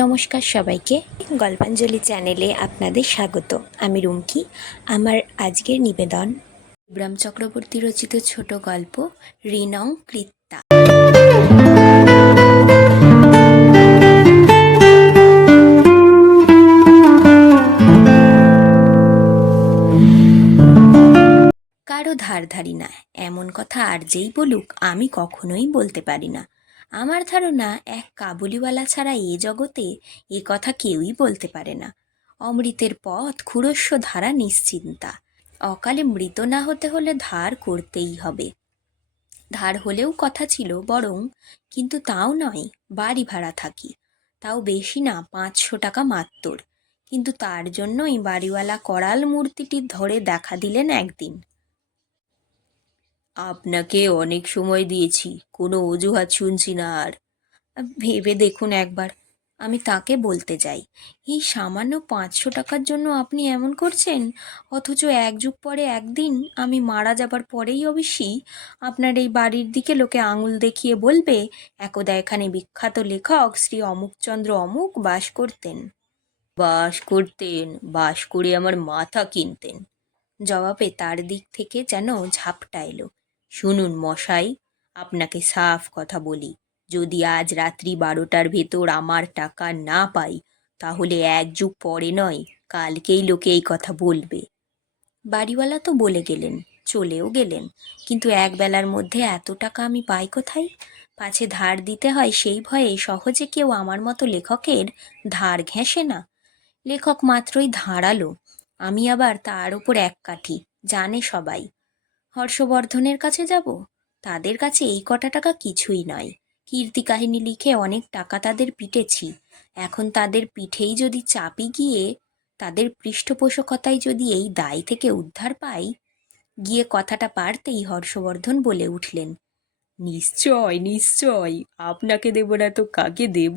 নমস্কার সবাইকে। গল্পাঞ্জলি চ্যানেলে আপনাদের স্বাগত। আমি রুমকি। আমার আজকের নিবেদন ইব্রাম চক্রবর্তী রচিত ছোট গল্প, রিনং কৃত্তা। কারও ধার ধারি না, এমন কথা আর যেই বলুক আমি কখনোই বলতে পারি না। আমার ধারণা এক কাবুলিওয়ালা ছাড়া এ জগতে এ কথা কেউই বলতে পারে না। অমৃতের পথ ক্ষুরস্য ধারা নিশ্চিন্তা। অকালে মৃত না হতে হলে ধার করতেই হবে। ধার হলেও কথা ছিল বরং, কিন্তু তাও নয়, বাড়ি ভাড়া থাকি। তাও বেশি না, পাঁচশো টাকা মাত্তর। কিন্তু তার জন্যই বাড়িওয়ালা করাল মূর্তিটি ধরে দেখা দিলেন একদিন। আপনাকে অনেক সময় দিয়েছি, কোনো অজুহাত শুনছি না আর। ভেবে দেখুন একবার, আমি তাকে বলতে যাই। এই সামান্য পাঁচশো টাকার জন্য আপনি এমন করছেন? অথচ এক যুগ পরে একদিন আমি মারা যাবার পরেই অবশ্যই আপনার এই বাড়ির দিকে লোকে আঙুল দেখিয়ে বলবে, একদা এখানে বিখ্যাত লেখক শ্রী অমুকচন্দ্র অমুক বাস করতেন। বাস করতেন, বাস করে আমার মাথা কিনতেন। জবাবে তার দিক থেকে যেন ঝাপটা এলো। শুনুন মশাই, আপনাকে সাফ কথা বলি। যদি আজ রাত্রি বারোটার ভেতর আমার টাকা না পাই, তাহলে এক যুগ পরে নয়, কালকেই লোকে এই কথা বলবে। বাড়িওয়ালা তো বলে গেলেন, চলেও গেলেন, কিন্তু এক বেলার মধ্যে এত টাকা আমি পাই কোথায়? পাছে ধার দিতে হয় সেই ভয়ে সহজে কেউ আমার মতো লেখকের ধার ঘেঁষে না। লেখক মাত্রই ধারালো, আমি আবার তার ওপর এক কাঠি, জানে সবাই। হর্ষবর্ধনের কাছে যাব? তাদের কাছে এই কটা টাকা কিছুই নয়। কীর্তি কাহিনী লিখে অনেক টাকা তাদের পিটেছি। এখন তাদের পিঠেই যদি চাপি গিয়ে, তাদের পৃষ্ঠপোষকতায় যদি এই দায় থেকে উদ্ধার পাই? গিয়ে কথাটা পারতেই হর্ষবর্ধন বলে উঠলেন, নিশ্চয় নিশ্চয়, আপনাকে দেব না তো কাকে দেব?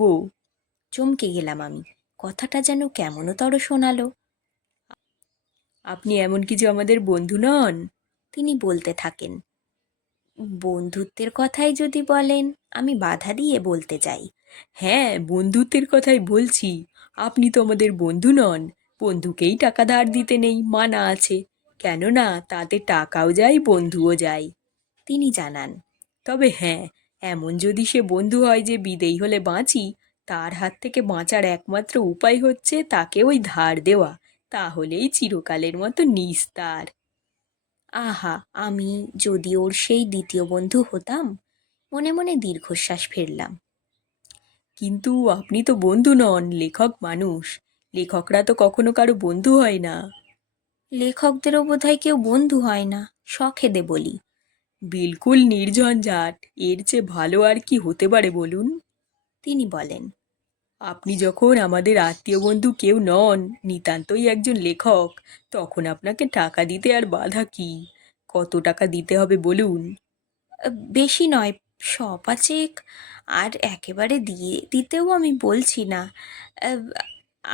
চমকে গেলাম আমি। কথাটা যেন কেমনতর শোনালো। আপনি এমন কিছু আমাদের বন্ধু নন? তিনি বলতে থাকেন বন্ধুত্বের কথাই যদি বলেন আমি বাধা দিয়ে বলতে চাই। হ্যাঁ বন্ধুত্বের কথাই বলছি। আপনি তো আমাদের বন্ধু নন। বন্ধুকেই টাকা ধার দিতে নেই মানা আছে। কেননা তাতে টাকাও যায় বন্ধুও যায়। তিনি জানান তবে হ্যাঁ এমন যদি সে বন্ধু হয় যে বিদেয়ী হলে বাঁচি তার হাত থেকে বাঁচার একমাত্র উপায় হচ্ছে তাকে ওই ধার দেওয়া। তাহলেই চিরকালের মতো নিস্তার। আহা, আমি যদি ওর সেই দ্বিতীয় বন্ধু হতাম, মনে মনে দীর্ঘশ্বাস ফেললাম। কিন্তু আপনি তো বন্ধু নন, লেখক মানুষ। লেখকরা তো কখনো কারও বন্ধু হয় না। লেখকদেরও বোধহয় কেউ বন্ধু হয় না শখেদে বলি। বিলকুল নির্ঝঞ্ঝাট, এর চেয়ে ভালো আর কি হতে পারে বলুন? তিনি বলেন আপনি যখন আমাদের আত্মীয় বন্ধু কেউ নন, নিতান্তই একজন লেখক, তখন আপনাকে টাকা দিতে আর বাধা কি? কত টাকা দিতে হবে বলুন? বেশি নয় শ পাঁচেক। আর একেবারে দিয়ে দিতেও আমি বলছি না।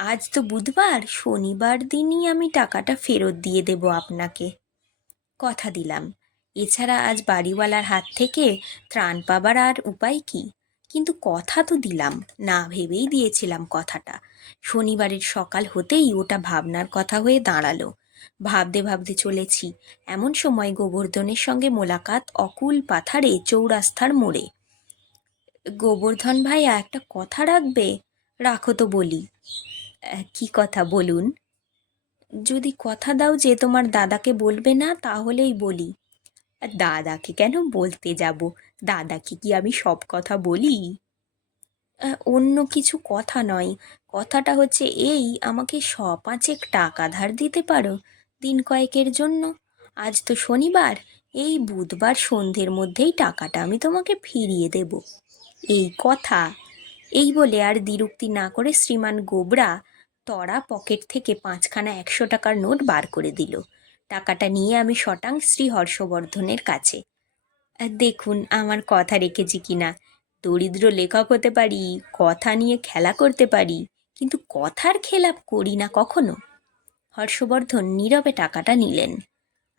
আজ তো বুধবার, শনিবার দিনই আমি টাকাটা ফেরত দিয়ে দেব আপনাকে। কথা দিলাম। এছাড়া আজ বাড়িওয়ালার হাত থেকে ত্রাণ পাবার আর উপায় কি? কিন্তু কথা তো দিলাম না ভেবেই দিয়েছিলাম কথাটা। শনিবারের সকাল হতেই ওটা ভাবনার কথা হয়ে দাঁড়াল। ভাবতে ভাবতে চলেছি এমন সময় গোবর্ধনের সঙ্গে মোলাকাত অকুল পাথারে চৌরাস্তার মোড়ে। গোবর্ধন ভাইয়া একটা কথা রাখবে? রাখো তো বলি। "আহ, কি কথা বলুন? যদি কথা দাও যে তোমার দাদাকে বলবে না তাহলেই বলি। দাদাকে কেন বলতে যাব? দাদাকে কি আমি সব কথা বলি? অন্য কিছু কথা নয়। কথাটা হচ্ছে এই, আমাকে শ পাঁচেক টাকা ধার দিতে পারো দিন কয়েকের জন্য। আজ তো শনিবার, এই বুধবার সন্ধ্যের মধ্যেই টাকাটা আমি তোমাকে ফিরিয়ে দেব। এই কথা। এই বলে আর দ্বিরুক্তি না করে শ্রীমান গোবরা তরা পকেট থেকে পাঁচখানা একশো টাকার নোট বার করে দিল। টাকাটা নিয়ে আমি শটাং শ্রী হর্ষবর্ধনের কাছে। দেখুন, আমার কথা রেখেছি কিনা দরিদ্র লেখক হতে পারি, কথা নিয়ে খেলা করতে পারি, কিন্তু কথার খেলাপ করি না কখনো? হর্ষবর্ধন নীরবে টাকাটা নিলেন।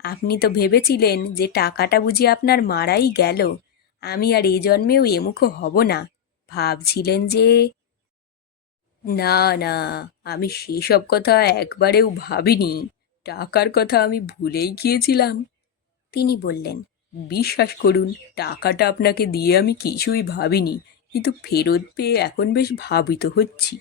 আপনি তো ভেবেছিলেন যে টাকাটা বুঝি আপনার মারাই গেল। আমি আর এই জন্মেও এমুখো হব না। ভাবছিলেন যে না না, আমি সেসব কথা একবারেও ভাবিনি। টাকার কথা আমি ভুলেই গিয়েছিলাম। তিনি বললেন বিশ্বাস করুন টাকাটা আপনাকে দিয়ে আমি কিছুই ভাবিনি কিন্তু ফেরত পেয়ে এখন বেশ ভাবিত হচ্ছি।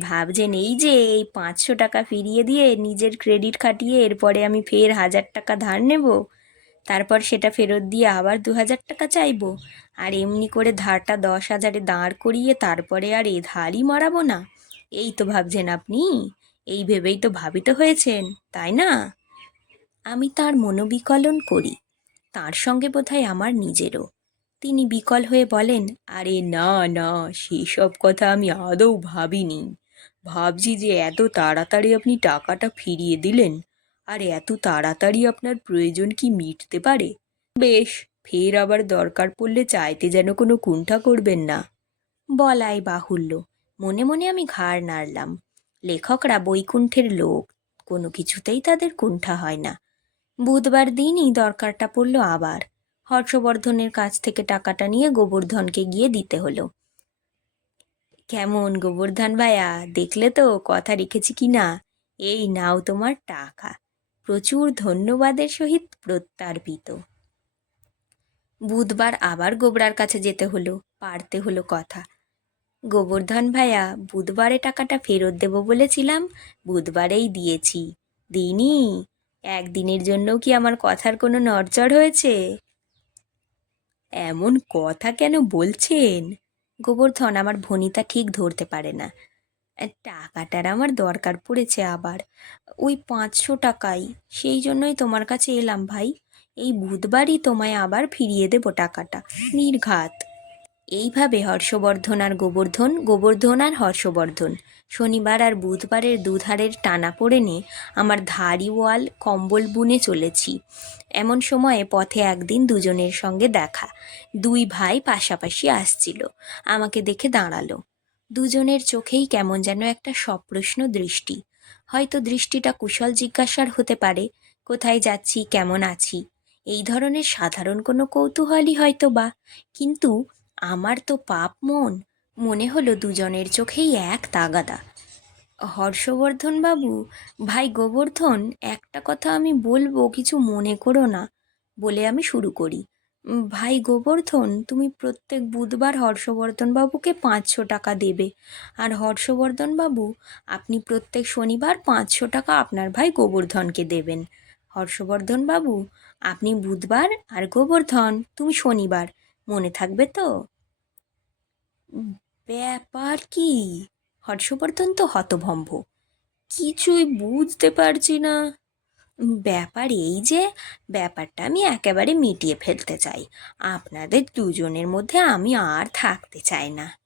ভাবছেন এই যে এই পাঁচশো টাকা ফিরিয়ে দিয়ে নিজের ক্রেডিট খাটিয়ে এরপরে আমি ফের হাজার টাকা ধার নেব? তারপর সেটা ফেরত দিয়ে আবার দু হাজার টাকা চাইব? আর এমনি করে ধারটা দশ হাজারে দাঁড় করিয়ে তারপরে আর এ ধারই মারাবো না? এই তো ভাবছেন আপনি। এই ভেবেই তো ভাবিত হয়েছেন, তাই না? আমি তার মনোবিকলন করি, তার সঙ্গে বোধহয় আমার নিজেরও। তিনি বিকল হয়ে বলেন, আরে না না, সেসব কথা আমি আদৌ ভাবিনি। ভাবছি যে এত তাড়াতাড়ি আপনি টাকাটা ফিরিয়ে দিলেন, আর এত তাড়াতাড়ি আপনার প্রয়োজন কি মিটতে পারে? বেশ, ফের আবার দরকার পড়লে চাইতে যেন কোনো কুণ্ঠা করবেন না। বলাই বাহুল্য, মনে মনে আমি ঘাড় নাড়লাম। লেখকরা বৈকুণ্ঠের লোক, কোনো কিছুতেই তাদের কুণ্ঠা হয় না। বুধবার দিনই দরকারটা পড়ল আবার। হর্ষবর্ধনের কাছ থেকে টাকাটা নিয়ে গোবর্ধনকে গিয়ে দিতে হলো। কেমন গোবর্ধন ভাইয়া দেখলে তো কথা রেখেছি কি না? এই নাও তোমার টাকা। প্রচুর ধন্যবাদের সহিত প্রত্যার্পিত। বুধবার আবার গোবরার কাছে যেতে হলো, পারতে হলো কথা। গোবর্ধন ভাইয়া বুধবারে টাকাটা ফেরত দেবো বলেছিলাম, বুধবারেই দিয়েছি। দিনই একদিনের জন্যও কি আমার কথার কোনো নড়চড় হয়েছে? এমন কথা কেন বলছেন? গোবর্ধন, আমার ভনিতা ঠিক ধরতে পারে না। টাকাটার আমার দরকার পড়েছে আবার। ওই পাঁচশো টাকাই। সেই জন্যই তোমার কাছে এলাম ভাই। এই বুধবারই তোমায় আবার ফিরিয়ে দেবো টাকাটা। নির্ঘাত। এইভাবে হর্ষবর্ধন আর গোবর্ধন গোবর্ধন আর হর্ষবর্ধন। শনিবার আর বুধবারের দুধারের টানা পড়ে নিয়ে আমার ধাড়ি ওয়াল কম্বল বুনে চলেছি। এমন সময়ে পথে একদিন দুজনের সঙ্গে দেখা। দুই ভাই পাশাপাশি আসছিল। আমাকে দেখে দাঁড়াল। দুজনের চোখেই কেমন যেন একটা সপ্রশ্ন দৃষ্টি। হয়তো দৃষ্টিটা কুশল জিজ্ঞাসার হতে পারে, কোথায় যাচ্ছি, কেমন আছি? এই ধরনের সাধারণ কোনো কৌতূহলই হয়তো বা কিন্তু আমার তো পাপ মন। মনে হলো দুজনের চোখেই এক তাগাদা। হর্ষবর্ধন বাবু, ভাই গোবর্ধন, একটা কথা আমি বলব, কিছু মনে করো না, বলে আমি শুরু করি। ভাই গোবর্ধন, তুমি প্রত্যেক বুধবার হর্ষবর্ধন বাবুকে পাঁচশো টাকা দেবে। আর হর্ষবর্ধন বাবু, আপনি প্রত্যেক শনিবার পাঁচশো টাকা আপনার ভাই গোবর্ধনকে দেবেন। হর্ষবর্ধন বাবু, আপনি বুধবার আর গোবর্ধন, তুমি শনিবার, মনে থাকবে তো? ব্যাপার কি? হর্ষবর্ধন তো হতভম্ব। কিছুই বুঝতে পারছি না। ব্যাপার এই যে, ব্যাপারটা আমি একেবারে মিটিয়ে ফেলতে চাই। আপনাদের দুজনের মধ্যে আমি আর থাকতে চাই না।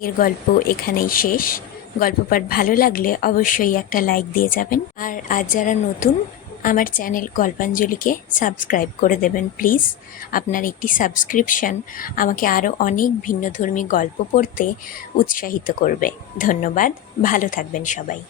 এর গল্প এখানেই শেষ। গল্প পাঠ ভালো লাগলে অবশ্যই একটা লাইক দিয়ে যাবেন। আর আজ যারা নতুন আমার চ্যানেল গল্পাঞ্জলিকে সাবস্ক্রাইব করে দেবেন, প্লিজ। আপনার একটি সাবস্ক্রিপশান আমাকে আরও অনেক ভিন্নধর্মী গল্প পড়তে উৎসাহিত করবে। ধন্যবাদ, ভালো থাকবেন সবাই।